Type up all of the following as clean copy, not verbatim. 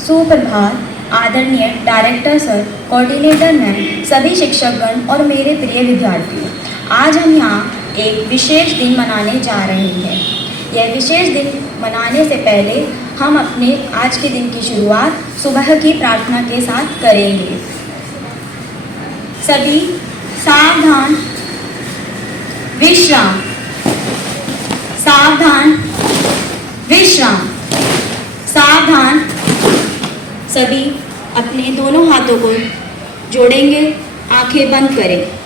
सुप्रभात आदरणीय director sir, coordinator ma'am, सभी शिक्षकगण और मेरे प्रिय विद्यार्थियों। आज हम यहाँ एक विशेष दिन मनाने जा रहे हैं। यह विशेष दिन मनाने से पहले हम अपने आज के दिन की शुरुआत सुबह की प्रार्थना के साथ करेंगे। सभी सावधान, विश्राम, सावधान, विश्राम, सावधान। सभी अपने दोनों हाथों को जोड़ेंगे, आंखें बंद करें।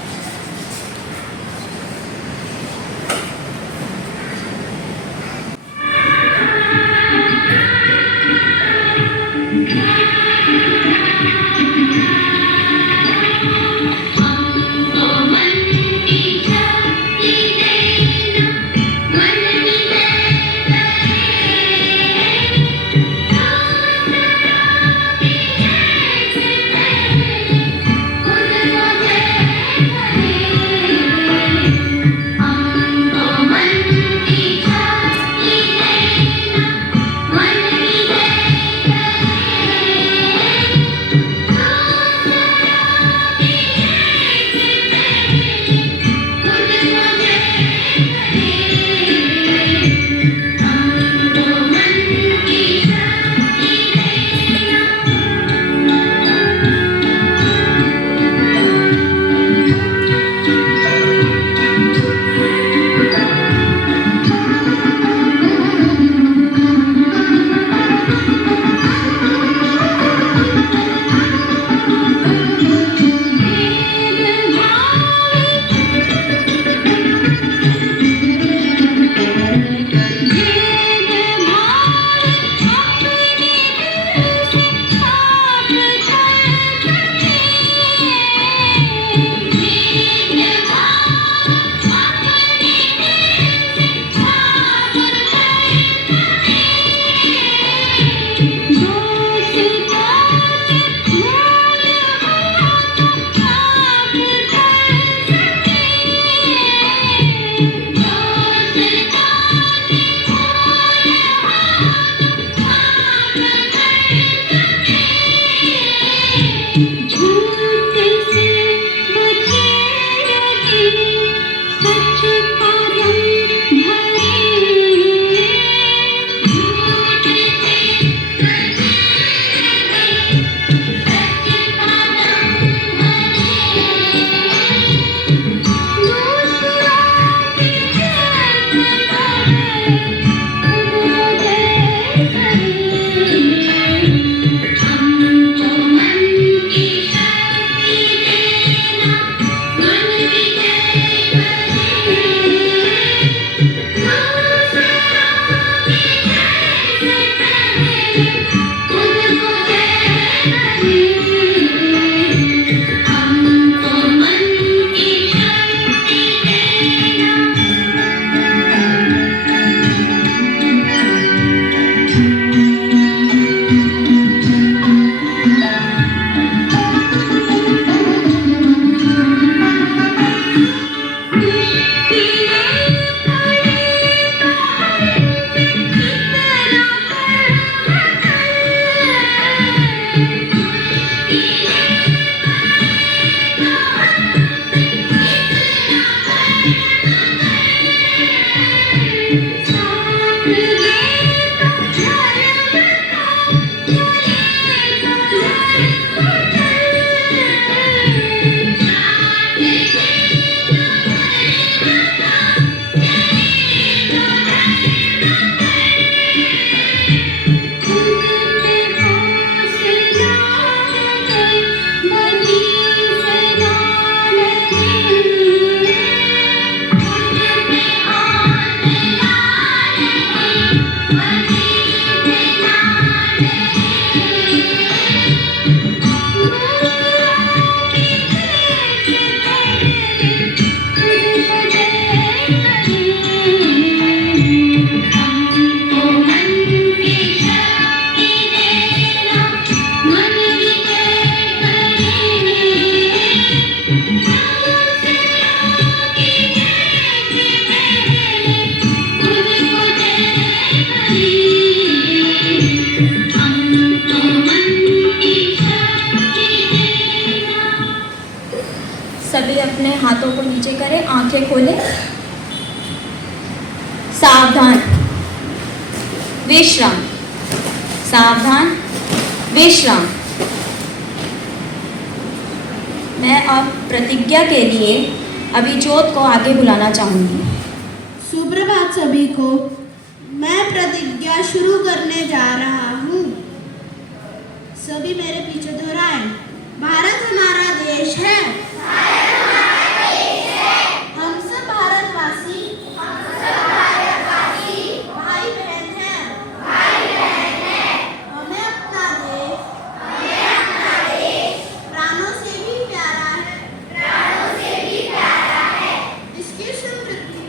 सभी अपने हाथों को नीचे करें, आंखें खोलें। सावधान, विश्राम, सावधान, विश्राम। मैं अब प्रतिज्ञा के लिए अभिजोत को आगे बुलाना चाहूँगी। सुप्रभात सभी को। मैं प्रतिज्ञा शुरू करने जा रहा हूँ। सभी मेरे पीछे दोहराएं। भारत हमारा देश है। हम सब भारतवासी भाई बहन हैं। हमें अपना देश प्राणों से भी प्यारा है। इसकी समृद्धि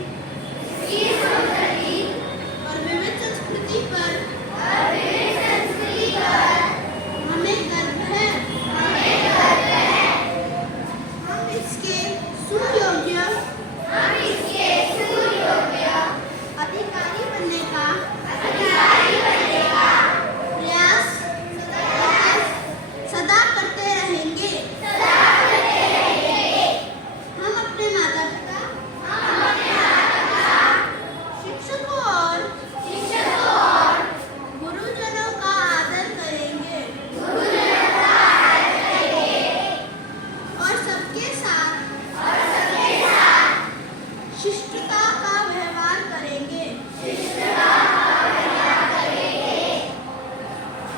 और विविध संस्कृति पर हमें गर्व है। हम इसके सुयोग्य अधिकारी बनने का प्रयास सदा करते रहेंगे। हम अपने माता पिता, शिक्षकों और गुरुजनों का आदर करेंगे और सबके साथ शिष्टता का व्यवहार करेंगे।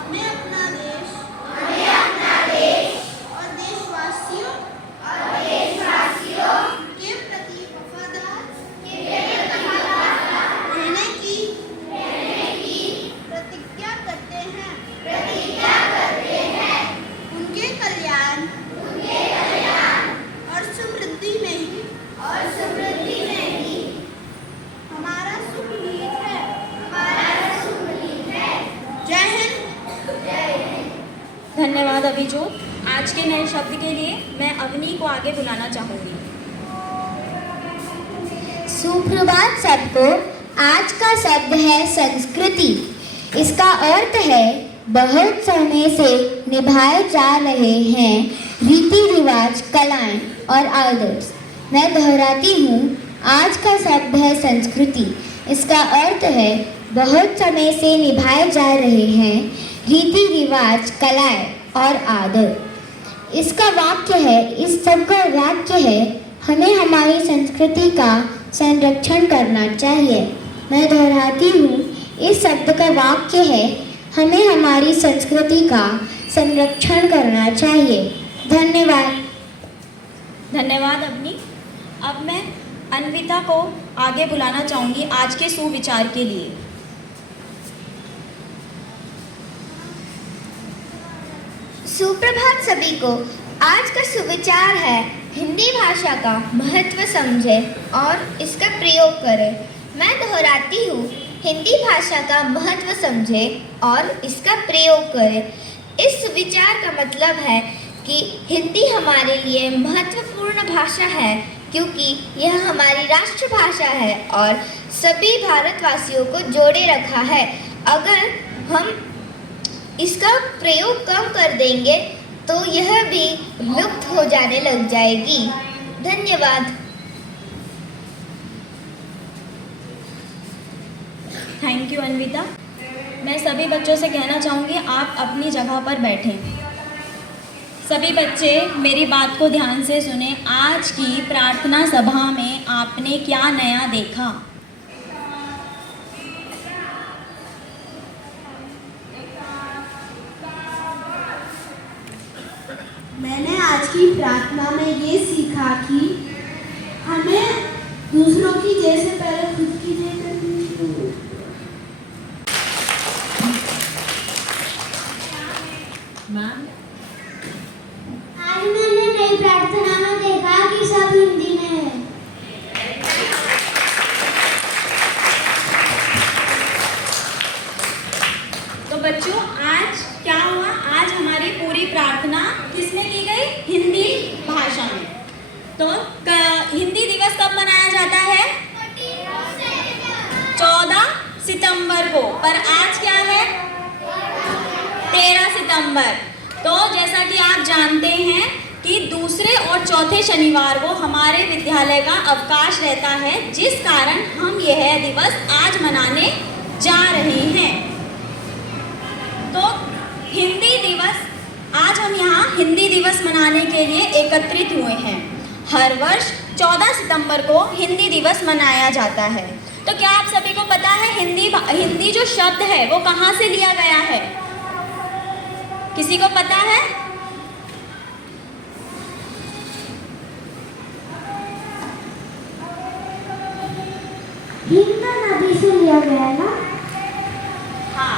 हमें अपना देश और देशवासियों के प्रति वफादार रहने की प्रतिज्ञा करते हैं। उनके कल्याण और समृद्धि में ही हमारा सुख निहित है। जय हिंद। धन्यवाद अभिजोत। आज के नए शब्द के लिए मैं अवनी को आगे बुलाना चाहूँगी। सुप्रभात सबको। आज का शब्द है संस्कृति। इसका अर्थ है बहुत समय से निभाए जा रहे हैं रीति रिवाज, कलाएं और आदर्श। मैं दोहराती हूँ, आज का शब्द है संस्कृति। इसका अर्थ है बहुत समय से निभाए जा रहे हैं रीति रिवाज, कलाएं और आदर। इसका वाक्य है, इस सब का वाक्य है, हमें हमारी संस्कृति का संरक्षण करना चाहिए। मैं दोहराती हूँ, इस शब्द का वाक्य है, हमें हमारी संस्कृति का संरक्षण करना चाहिए। धन्यवाद। धन्यवाद अवनी। अब मैं अन्विता को आगे बुलाना चाहूँगी आज के सुविचार के लिए। सुप्रभात सभी को। आज का सुविचार है, हिंदी भाषा का महत्व समझें और इसका प्रयोग करें। मैं दोहराती हूँ, हिंदी भाषा का महत्व समझें और इसका प्रयोग करें। इस सुविचार का मतलब है कि हिंदी हमारे लिए महत्वपूर्ण भाषा है क्योंकि यह हमारी राष्ट्रभाषा है और सभी भारतवासियों को जोड़े रखा है। अगर हम इसका प्रयोग कम कर देंगे तो यह भी लुप्त हो जाने लग जाएगी। धन्यवाद। Thank you Anvita. मैं सभी बच्चों से कहना चाहूँगी, आप अपनी जगह पर बैठें। सभी बच्चे मेरी बात को ध्यान से सुने। आज की प्रार्थना सभा में आपने क्या नया देखा? मैंने आज की प्रार्थना में ये सीखा कि हमें दूसरों की जय से पहले खुद की जय करनी चाहिए। आज मैंने नई प्रार्थना में देखा कि सब हिंदी में है। तो बच्चों, आज क्या हुआ? आज हमारी पूरी प्रार्थना किसमें की गई? हिंदी भाषा में। तो हिंदी दिवस कब मनाया जाता है? 14 सितंबर को। पर आज क्या है? 13 सितंबर। तो जैसा कि आप जानते हैं कि दूसरे और चौथे शनिवार को हमारे विद्यालय का अवकाश रहता है, जिस कारण हम यह दिवस आज मनाने जा रहे हैं। तो हिंदी दिवस, आज हम यहाँ हिंदी दिवस मनाने के लिए एकत्रित हुए हैं। हर वर्ष 14 सितंबर को हिंदी दिवस मनाया जाता है। तो क्या आप सभी को पता है हिंदी जो शब्द है वो कहाँ से लिया गया है? किसी को पता है? हिंद नदी से लिया गया है ना? हाँ,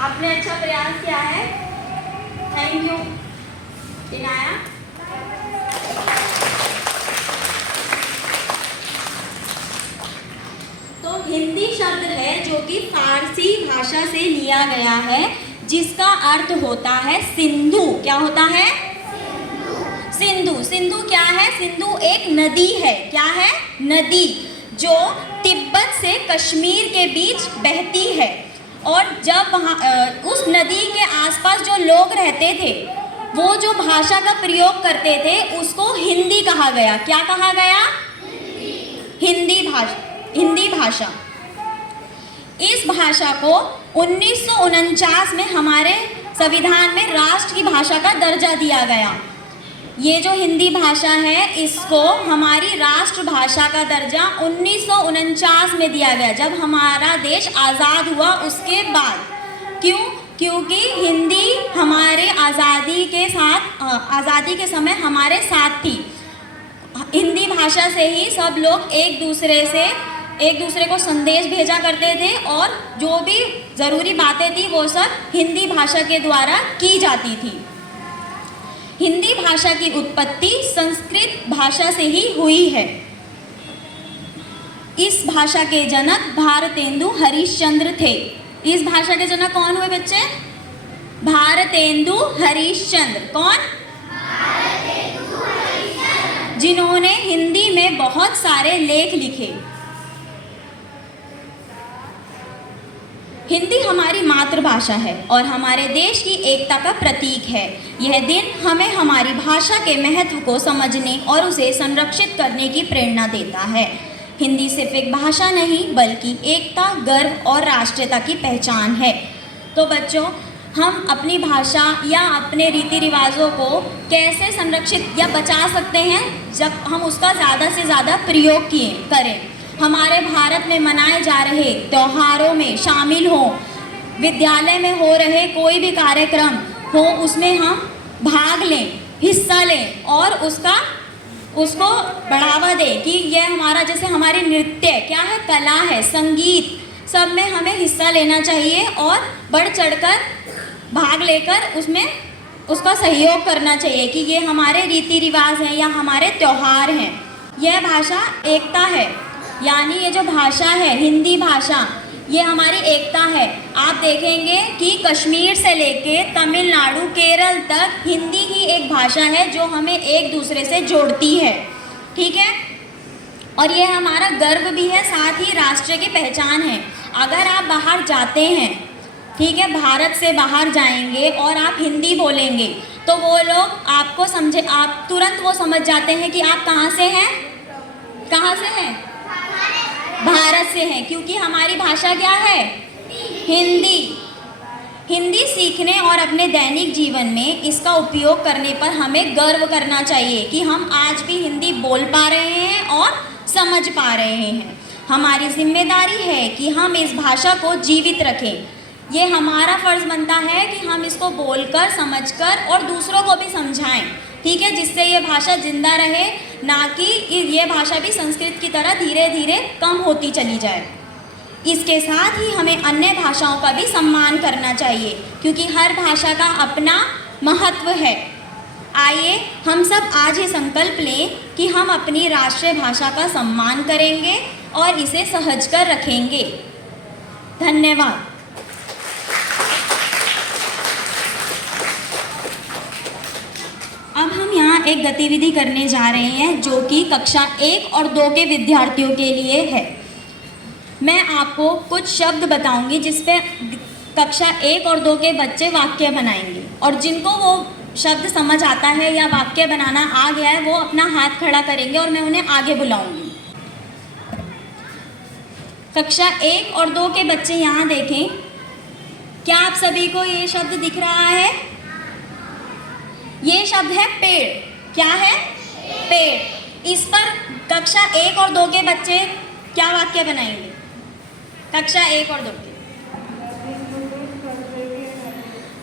आपने अच्छा प्रयास किया है, थैंक यू इनाया। तो हिंदी शब्द है जो कि फारसी भाषा से लिया गया है, जिसका अर्थ होता है सिंधु। क्या होता है? सिंधु। सिंधु क्या है? सिंधु एक नदी है। क्या है? नदी, जो तिब्बत से कश्मीर के बीच बहती है। और जब वहाँ उस नदी के आसपास जो लोग रहते थे, वो जो भाषा का प्रयोग करते थे उसको हिंदी कहा गया। क्या कहा गया? हिंदी भाषा। इस भाषा को 1949 में हमारे संविधान में राष्ट्र की भाषा का दर्जा दिया गया। ये जो हिंदी भाषा है, इसको हमारी राष्ट्र भाषा का दर्जा 1949 में दिया गया, जब हमारा देश आज़ाद हुआ उसके बाद। क्यों? क्योंकि हिंदी हमारे आज़ादी के समय हमारे साथ थी। हिंदी भाषा से ही सब लोग एक दूसरे को संदेश भेजा करते थे, और जो भी ज़रूरी बातें थी वो सब हिंदी भाषा के द्वारा की जाती थी। हिंदी भाषा की उत्पत्ति संस्कृत भाषा से ही हुई है। इस भाषा के जनक भारतेंदु हरिश्चंद्र थे। इस भाषा के जनक कौन हुए बच्चे? भारतेंदु हरिश्चंद्र। कौन? जिन्होंने हिंदी में बहुत सारे लेख लिखे। हिंदी हमारी मातृभाषा है और हमारे देश की एकता का प्रतीक है। यह दिन हमें हमारी भाषा के महत्व को समझने और उसे संरक्षित करने की प्रेरणा देता है। हिंदी सिर्फ एक भाषा नहीं, बल्कि एकता, गर्व और राष्ट्रीयता की पहचान है। तो बच्चों, हम अपनी भाषा या अपने रीति रिवाजों को कैसे संरक्षित या बचा सकते हैं? जब हम उसका ज़्यादा से ज़्यादा प्रयोग करें। हमारे भारत में मनाए जा रहे त्योहारों में शामिल हों, विद्यालय में हो रहे कोई भी कार्यक्रम हो, उसमें हम भाग लें, हिस्सा लें और उसको बढ़ावा दें कि यह हमारा, जैसे हमारे नृत्य क्या है, कला है, संगीत, सब में हमें हिस्सा लेना चाहिए और बढ़ चढ़कर भाग लेकर उसमें उसका सहयोग करना चाहिए कि ये हमारे रीति रिवाज हैं या हमारे त्यौहार हैं। यह भाषा एकता है, यानी ये जो भाषा है हिंदी भाषा, ये हमारी एकता है। आप देखेंगे कि कश्मीर से लेके तमिलनाडु, केरल तक हिंदी ही एक भाषा है जो हमें एक दूसरे से जोड़ती है। ठीक है, और ये हमारा गर्व भी है, साथ ही राष्ट्र की पहचान है। अगर आप बाहर जाते हैं, ठीक है, भारत से बाहर जाएंगे और आप हिंदी बोलेंगे तो वो लोग आपको आप तुरंत वो समझ जाते हैं कि आप कहाँ से हैं। कहाँ से हैं? भारत से हैं, क्योंकि हमारी भाषा क्या है? हिंदी। हिंदी सीखने और अपने दैनिक जीवन में इसका उपयोग करने पर हमें गर्व करना चाहिए कि हम आज भी हिंदी बोल पा रहे हैं और समझ पा रहे हैं। हमारी जिम्मेदारी है कि हम इस भाषा को जीवित रखें। ये हमारा फ़र्ज़ बनता है कि हम इसको बोलकर, समझकर और दूसरों को भी समझाएं, ठीक है, जिससे ये भाषा जिंदा रहे, ना कि ये भाषा भी संस्कृत की तरह धीरे धीरे कम होती चली जाए। इसके साथ ही हमें अन्य भाषाओं का भी सम्मान करना चाहिए, क्योंकि हर भाषा का अपना महत्व है। आइए हम सब आज ये संकल्प लें कि हम अपनी राष्ट्रीय भाषा का सम्मान करेंगे और इसे सहजकर रखेंगे। धन्यवाद। अब हम यहाँ एक गतिविधि करने जा रहे हैं जो कि कक्षा 1 और 2 के विद्यार्थियों के लिए है। मैं आपको कुछ शब्द बताऊंगी जिस पे कक्षा 1 और 2 के बच्चे वाक्य बनाएंगे, और जिनको वो शब्द समझ आता है या वाक्य बनाना आ गया है वो अपना हाथ खड़ा करेंगे और मैं उन्हें आगे बुलाऊंगी। कक्षा 1 और 2 के बच्चे यहाँ देखें। क्या आप सभी को ये शब्द दिख रहा है? ये शब्द है पेड़। क्या है? पेड़। इस पर कक्षा 1 और 2 के बच्चे क्या वाक्य बनाएंगे? कक्षा 1 और 2 के।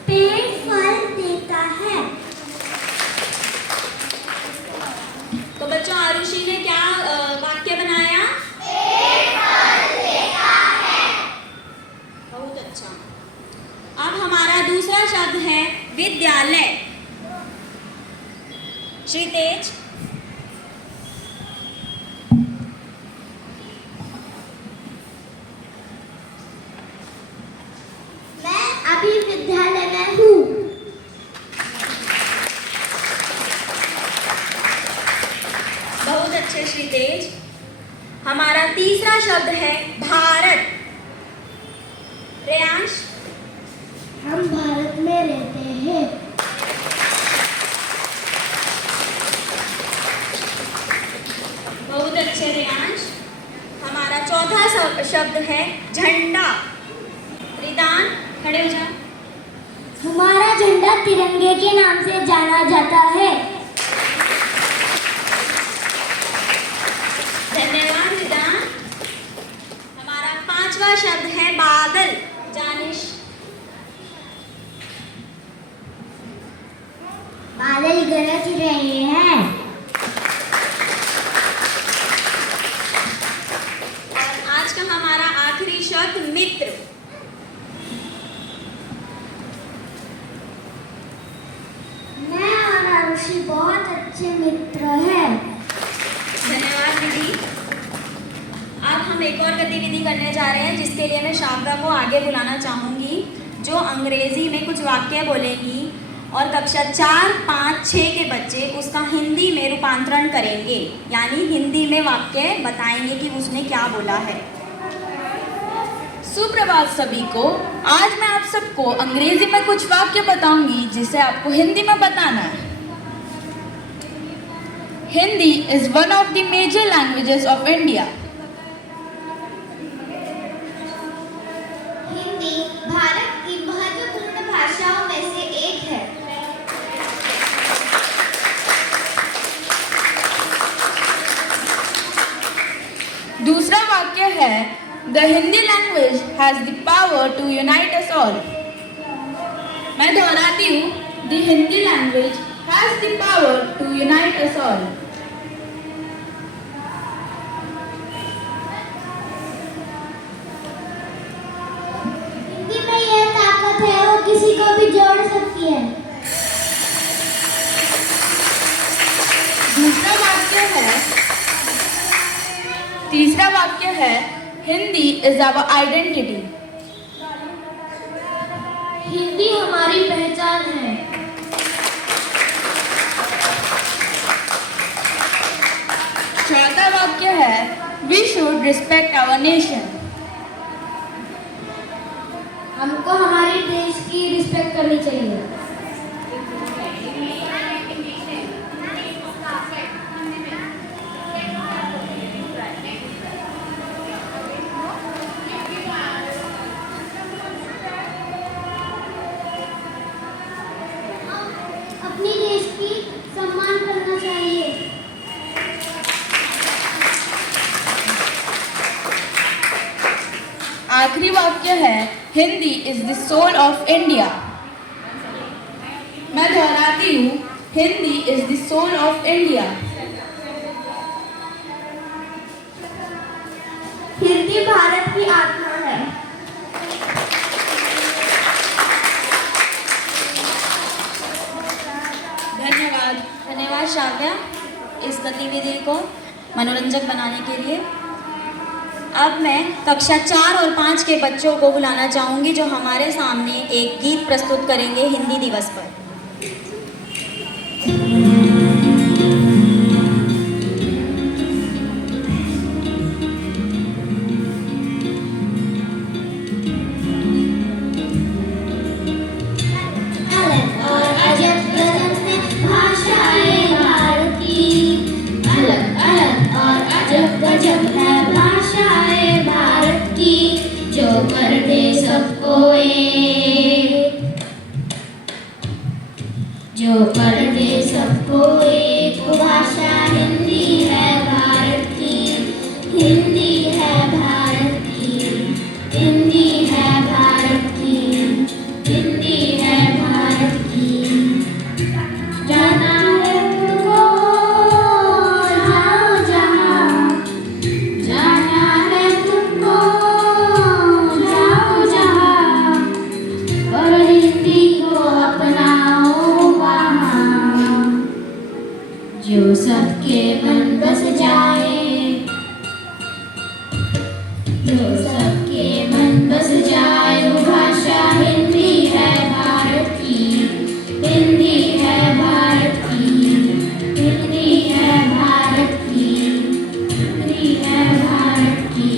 पेड़ फल देता है। तो बच्चों आरुषि ने क्या वाक्य बनाया? बहुत अच्छा। अब हमारा दूसरा शब्द है विद्यालय। श्री तेज। मैं अभी विद्यालय में हूँ। बहुत अच्छे श्री तेज। हमारा तीसरा शब्द है भारत। रेयांश। हम भारत में रहते हैं। बहुत अच्छे रेयांश। हमारा चौथा शब्द है झंडा। रिदान खड़े हो जा। हमारा झंडा तिरंगे के नाम से जाना जाता है। धन्यवाद रिदान। हमारा पांचवा शब्द है बादल। जानिश। बादल गरज रहे हैं। और आज का हमारा आखिरी शब्द मित्र। मैं और आरुषि बहुत अच्छे मित्र हैं। धन्यवाद दीदी। अब हम एक और गतिविधि करने जा रहे हैं जिसके लिए मैं शारदा को आगे बुलाना चाहूँगी, जो अंग्रेजी में कुछ वाक्य बोलेगी और कक्षा 4, 5, 6 के बच्चे उसका हिंदी में रूपांतरण करेंगे, यानी हिंदी में वाक्य बताएंगे कि उसने क्या बोला है। सुप्रभात सभी को। आज मैं आप सबको अंग्रेजी में कुछ वाक्य बताऊंगी जिसे आपको हिंदी में बताना है। Hindi is one of the major languages of India. Hindi भारत की महत्वपूर्ण भाषाओं में से एक है। दूसरा वाक्य है the Hindi language has the power to unite us all. मैं दोहराती हूँ, the Hindi language has the power to unite us all. Hindi में यह ताकत है, वो किसी को भी जोड़ सकती है। तीसरा वाक्य है Hindi is our identity. Hindi हमारी पहचान है। चौथा वाक्य है we should respect our nation. हमको हमारे देश की रिस्पेक्ट करनी चाहिए। अपने देश की सम्मान करना चाहिए। आखिरी वाक्य है Hindi is the soul of India. मैं दोहराती हूँ, Hindi is the soul of India. Hindi भारत की आत्मा है। धन्यवाद शाव्या इस गतिविधि को मनोरंजक बनाने के लिए। अब मैं कक्षा 4 और 5 के बच्चों को बुलाना चाहूँगी जो हमारे सामने एक गीत प्रस्तुत करेंगे हिंदी दिवस पर। और अजब गजब जो कर दे सबको एक भाषा हिंदी है भारत की, हिंदी है भारत की, हिंदी है भारत की, हिंदी है भारत की। जाना है तुमको जाओ जहाँ, जाना है तुमको जाओ जहाँ, और हिंदी को अपनाओ वहाँ, जो सबके मन बस जाए, जो सबके मन बस जाए। वो भाषा हिंदी है भारत की, हिंदी है भारत की, हिंदी है भारत की, हिंदी है भारत की।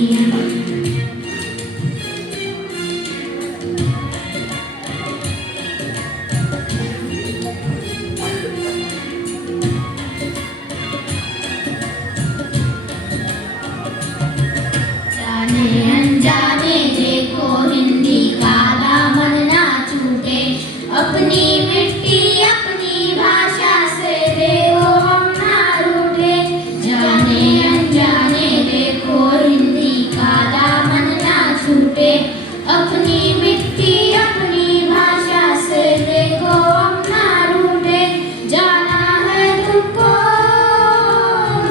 जाने अनजाने देखो हिंदी का दामन ना छूटे, अपनी मिट्टी अपनी भाषा से देखो हम ना रूठे। जाने अनजाने देखो हिंदी का दामन ना छूटे, अपनी मिट्टी अपनी भाषा से देखो हम ना रूठे। जाना है तुमको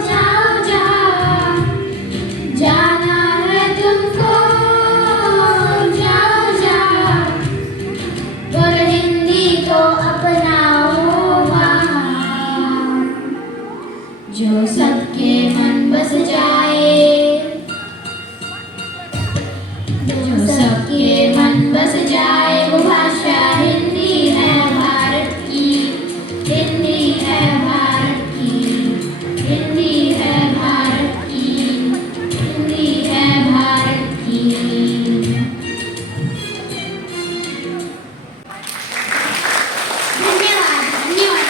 जाओ जहाँ, जाना है तुमको जाओ जहाँ, पर हिंदी को अपनाओ वहाँ, जो सबके मन बस जाए, जो सबके मन बस जाए। वो भाषा हिंदी है भारत की, हिंदी है भारत की, हिंदी है भारत की, हिंदी है भारत की। धन्यवाद धन्यवाद।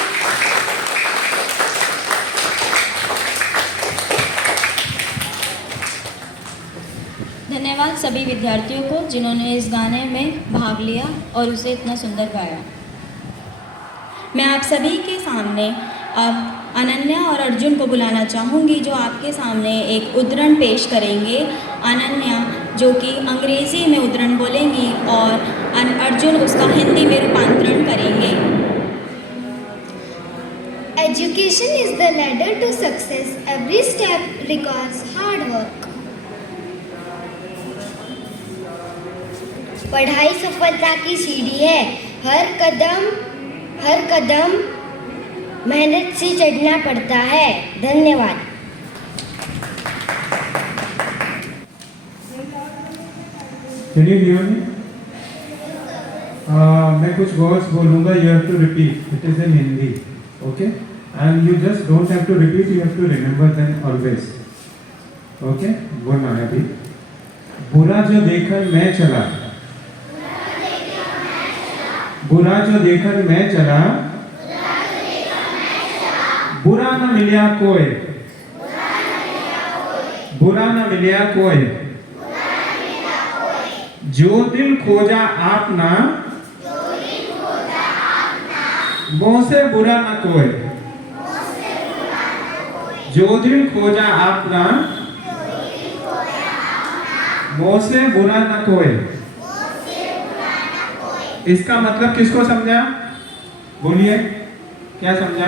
धन्यवाद सभी विद्यार्थियों को जिन्होंने इस गाने में भाग लिया और उसे इतना सुंदर गाया। मैं आप सभी के सामने अब अनन्या और अर्जुन को बुलाना चाहूँगी, जो आपके सामने एक उद्धरण पेश करेंगे। अनन्या जो कि अंग्रेज़ी में उद्धरण बोलेंगी और अर्जुन उसका हिंदी में रूपांतरण करेंगे। Education is the ladder to success. Every step requires hard work. पढ़ाई सफलता की सीढ़ी है, हर कदम मेहनत से चढ़ना पड़ता है। धन्यवाद। Can you hear me? मैं कुछ वर्ड्स बोलूँगा, you have to repeat. It is in Hindi, okay? And you just don't have to repeat, you have to remember them always. Okay? बोलना है अभी। बुरा जो देखकर मैं चला, बुरा जो देखकर मैं चला, बुरा न मिलिया कोई, बुरा न मिलिया कोई, जो दिल खोजा आपना, मोह से बुरा न कोई, जो दिल खोजा आपना, मोह से बुरा न कोई। इसका मतलब किसको समझा? बोलिए, क्या समझा?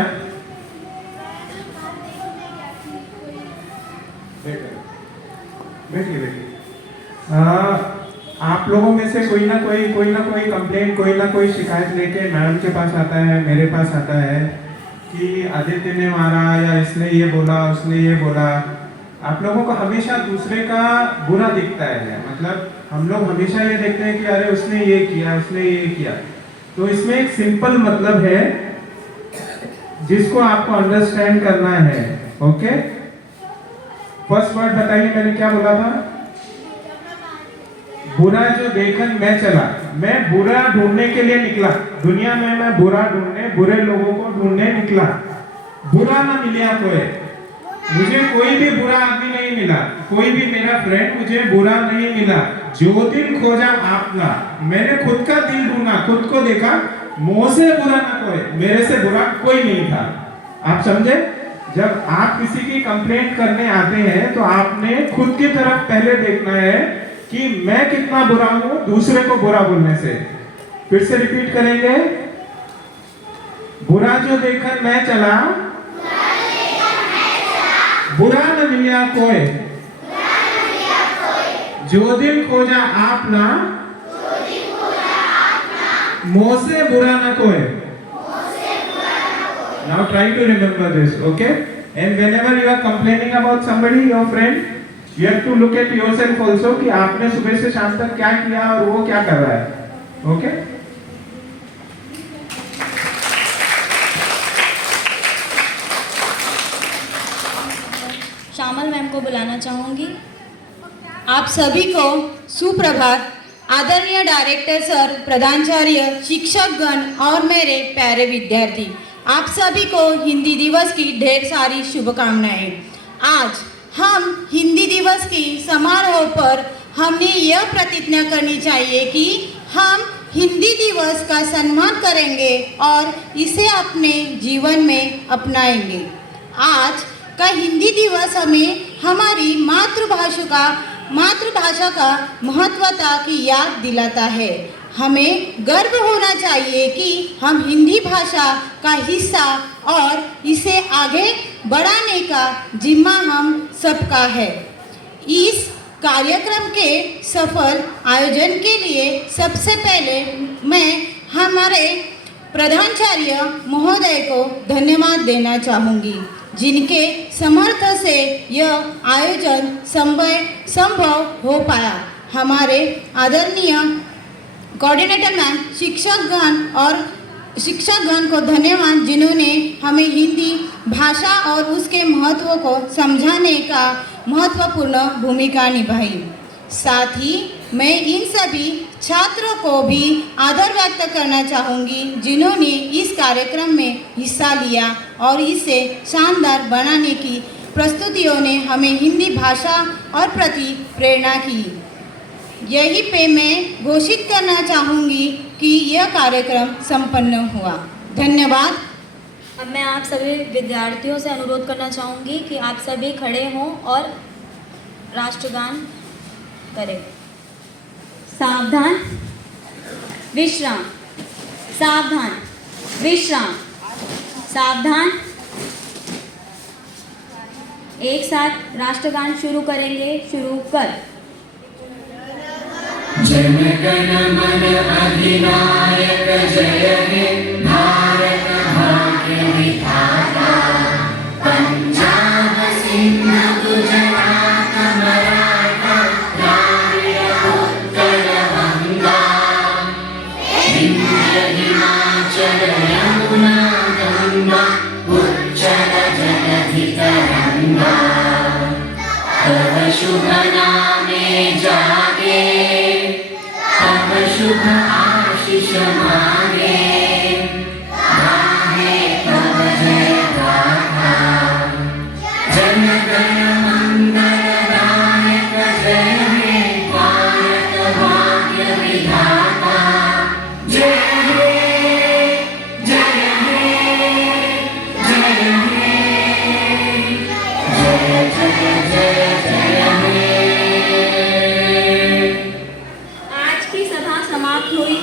बैठिए बैठिए। आप लोगों में से कोई ना कोई कंप्लेंट, कोई ना कोई शिकायत लेके मैडम के पास आता है, मेरे पास आता है कि आदित्य ने मारा, या इसने ये बोला, उसने ये बोला। आप लोगों को हमेशा दूसरे का बुरा दिखता है, मतलब हम लोग हमेशा ये देखते हैं कि अरे उसने ये किया, उसने ये किया। तो इसमें एक सिंपल मतलब है जिसको आपको अंडरस्टैंड करना है। ओके, फर्स्ट वर्ड बताइए, मैंने क्या बोला था? बुरा जो देखकर मैं चला, मैं बुरा ढूंढने के लिए निकला दुनिया में, मैं बुरा ढूंढने, बुरे लोगों को ढूंढने निकला। बुरा ना मिला कोई, मुझे कोई भी बुरा आदमी नहीं मिला, कोई भी मेरा फ्रेंड मुझे बुरा नहीं मिला। जो दिल खोजा आपका, मैंने खुद का दिल ढूंढा, खुद को देखा, मुंह से बुरा ना कोई, मेरे से बुरा कोई नहीं था। आप समझे? जब आप किसी की कंप्लेंट करने आते हैं तो आपने खुद की तरफ पहले देखना है कि मैं कितना बुरा हूं दूसरे को बुरा बोलने से। फिर से रिपीट करेंगे, बुरा जो देखकर मैं चला, बुरा न मिला कोई, जो दिन खोजा आपना, मुंह से बुरा न कोई। Now try to remember this, okay? And whenever you are complaining about somebody, your friend, you have to look at yourself also कि आपने सुबह से शाम तक क्या किया और वो क्या कर रहा है, okay? श्यामल मैम को बुलाना चाहूँगी। आप सभी को सुप्रभात। आदरणीय डायरेक्टर सर, प्रधानाचार्य, शिक्षकगण और मेरे प्यारे विद्यार्थी, आप सभी को हिंदी दिवस की ढेर सारी शुभकामनाएं। आज हम हिंदी दिवस की समारोह पर हमने यह प्रतिज्ञा करनी चाहिए कि हम हिंदी दिवस का सम्मान करेंगे और इसे अपने जीवन में अपनाएंगे। आज का हिंदी दिवस हमें हमारी मातृभाषा का महत्वता की याद दिलाता है। हमें गर्व होना चाहिए कि हम हिंदी भाषा का हिस्सा और इसे आगे बढ़ाने का जिम्मा हम सबका है। इस कार्यक्रम के सफल आयोजन के लिए सबसे पहले मैं हमारे प्रधानाचार्य महोदय को धन्यवाद देना चाहूँगी, जिनके समर्थन से यह आयोजन संभव हो पाया। हमारे आदरणीय कोऑर्डिनेटर मैम, शिक्षकगण को धन्यवाद, जिन्होंने हमें हिंदी भाषा और उसके महत्व को समझाने का महत्वपूर्ण भूमिका निभाई। साथ ही मैं इन सभी छात्रों को भी आदर व्यक्त करना चाहूँगी, जिन्होंने इस कार्यक्रम में हिस्सा लिया और इसे शानदार बनाने की प्रस्तुतियों ने हमें हिंदी भाषा और प्रति प्रेरणा की। यही पे मैं घोषित करना चाहूँगी कि यह कार्यक्रम संपन्न हुआ। धन्यवाद। अब मैं आप सभी विद्यार्थियों से अनुरोध करना चाहूँगी कि आप सभी खड़े हों और राष्ट्रगान करें। सावधान, विश्राम, सावधान, विश्राम, सावधान। एक साथ राष्ट्रगान शुरू करेंगे। शुरू कर। जन गण मन अधिनायक जय हे भारत भाग्य विधाता, पंजाब सिंध गुजरात मराठा द्राविड़ उत्कल गंगा, विंध्य हिमाचल यमुना गंगा, उच्चल जलधि तरंगा, तव शुभ नामे जागे, शुभ आशीष मांगे, गाहे तव जय गाथा, जन गण मंगल दायक जय हे भारत भाग्य विधाता, जय हे जय हे जय हे जय जय जय जय हे। समाप्त हुई।